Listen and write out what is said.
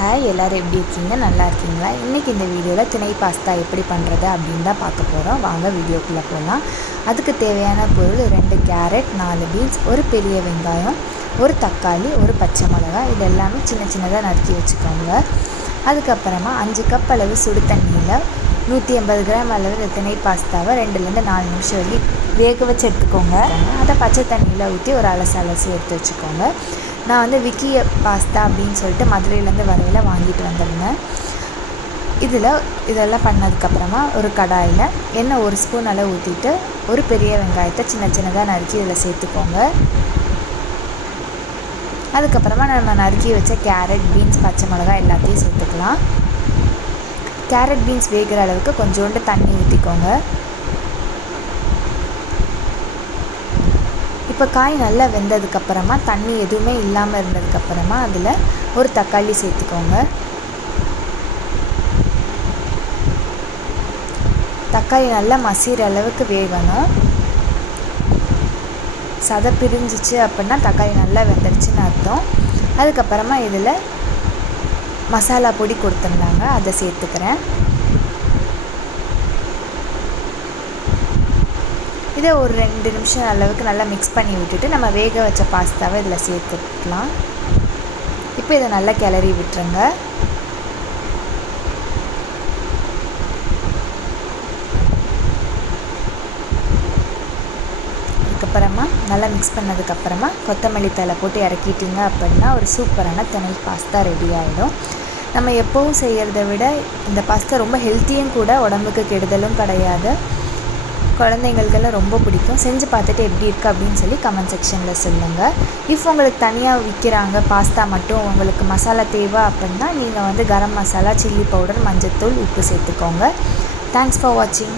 Hi, எல்லோரும் எப்படி இருக்கீங்க? நல்லா இருக்கீங்களா? இன்றைக்கி இந்த வீடியோவில் திணை பாஸ்தா எப்படி பண்ணுறது அப்படின்னு தான் பார்க்க போகிறோம். வாங்க வீடியோக்குள்ளே போகலாம். அதுக்கு தேவையான பொருள் 2 கேரட், 4 பீன்ஸ், ஒரு பெரிய வெங்காயம், ஒரு தக்காளி, ஒரு பச்சை மிளகாய். இது எல்லாமே சின்ன சின்னதாக நறுக்கி வச்சுக்கோங்க. அதுக்கப்புறமா 5 கப் அளவு சுடு தண்ணியில் 180 கிராம் அளவு இந்த திணை பாஸ்தாவை 2லேருந்து 4 நிமிஷம் வரைக்கும் வேக வச்சு எடுத்துக்கோங்க. அதை பச்சை தண்ணியில் ஊற்றி ஒரு அலசி எடுத்து வச்சுக்கோங்க. நான் வந்து விக்கி பாஸ்தா அப்படின்னு சொல்லிட்டு மதுரையிலேருந்து வரையில் வாங்கிட்டு வந்திருந்தேன். இதெல்லாம் பண்ணதுக்கப்புறமா ஒரு கடாயில் எண்ணெய் 1 ஸ்பூன் அளவு ஊற்றிட்டு ஒரு பெரிய வெங்காயத்தை சின்ன சின்னதாக நறுக்கி இதில் சேர்த்துக்கோங்க. அதுக்கப்புறமா நம்ம நறுக்கி வச்ச கேரட், பீன்ஸ், பச்சை மிளகாய் எல்லாத்தையும் சேர்த்துக்கலாம். கேரட், பீன்ஸ் வேகிற அளவுக்கு கொஞ்சோண்டு தண்ணி ஊற்றிக்கோங்க. இப்போ காய் நல்லா வெந்ததுக்கப்புறமா தண்ணி எதுவுமே இல்லாமல் இருந்ததுக்கப்புறமா அதில் ஒரு தக்காளி சேர்த்துக்கோங்க. தக்காளி நல்லா மசிகிற அளவுக்கு வேகணும். சதை பிரிஞ்சிச்சு அப்படின்னா தக்காளி நல்லா வெந்துடுச்சுன்னு அர்த்தம். அதுக்கப்புறமா இதில் மசாலா பொடி கொடுத்துருந்தாங்க, அதை சேர்த்துக்கிறேன். இதை ஒரு 2 நிமிஷம் அளவுக்கு நல்லா மிக்ஸ் பண்ணி விட்டுட்டு நம்ம வேக வச்ச பாஸ்தாவை இதில் சேர்த்துக்கலாம். இப்போ இதை நல்லா கிளறி விட்டுருங்க. அதுக்கப்புறமா நல்லா மிக்ஸ் பண்ணதுக்கப்புறமா கொத்தமல்லி தழை போட்டு இறக்கிட்டிங்க அப்படின்னா ஒரு சூப்பரான திணை பாஸ்தா ரெடி ஆகிடும். நம்ம எப்போவும் செய்கிறத விட இந்த பாஸ்தா ரொம்ப ஹெல்த்தியும் கூட, உடம்புக்கு கெடுதலும் கிடையாது. குழந்தைங்களுக்கெல்லாம் ரொம்ப பிடிக்கும். செஞ்சு பார்த்துட்டு எப்படி இருக்குது அப்படின்னு சொல்லி கமெண்ட் செக்ஷனில் சொல்லுங்கள். உங்களுக்கு தனியாக விற்கிறாங்க பாஸ்தா மட்டும், உங்களுக்கு மசாலா தேவை அப்படின்னா நீங்கள் வந்து கரம் மசாலா, சில்லி பவுடர், மஞ்சள்தூள், உப்பு சேர்த்துக்கோங்க. தேங்க்ஸ் ஃபார் வாட்சிங்.